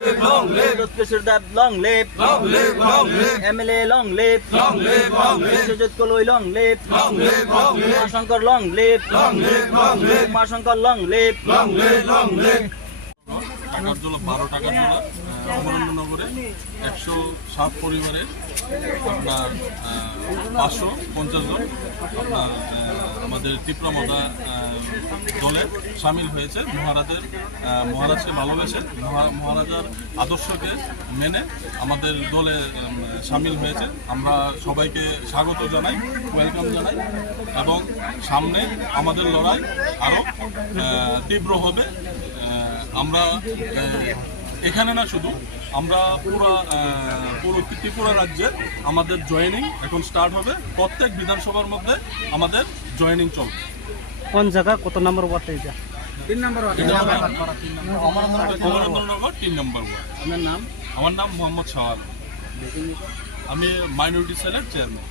long live, Kishordev, long live, long live, long live, MLA, long live, long live, long live, Sujit Koloi, long live, long live, long live, Shankar, long live, long live, long live, Shankar, long live, long live, long live. টাকার জোলা 12 টাকার জোলা অমরেন্দ্রনগরে 107 পরিবারে আপনার 550 জন আপনার আমাদের তীব্রমদা দলে সামিল হয়েছে। মহারাজকে ভালোবেসে মহারাজার আদর্শকে মেনে আমাদের দলে সামিল হয়েছে। আমরা সবাইকে স্বাগত জানাই, ওয়েলকাম জানাই এবং সামনে আমাদের লড়াই আরও তীব্র হবে। আমরা এখানে না শুধু, আমরা পুরো ত্রিপুরা রাজ্যে আমাদের জয়েনিং এখন স্টার্ট হবে। প্রত্যেক বিধানসভার মধ্যে আমাদের জয়েনিং চলবে। কোন জায়গা কত নম্বর ওয়ার্ড এটা? 3 নম্বর ওয়ার্ড। অমরেন্দ্রনগর 3 নম্বর ওয়ার্ড। আপনার নাম? আমার নাম মোহাম্মদ শাহ আলম। আমি মাইনরিটি সেলের চেয়ারম্যান।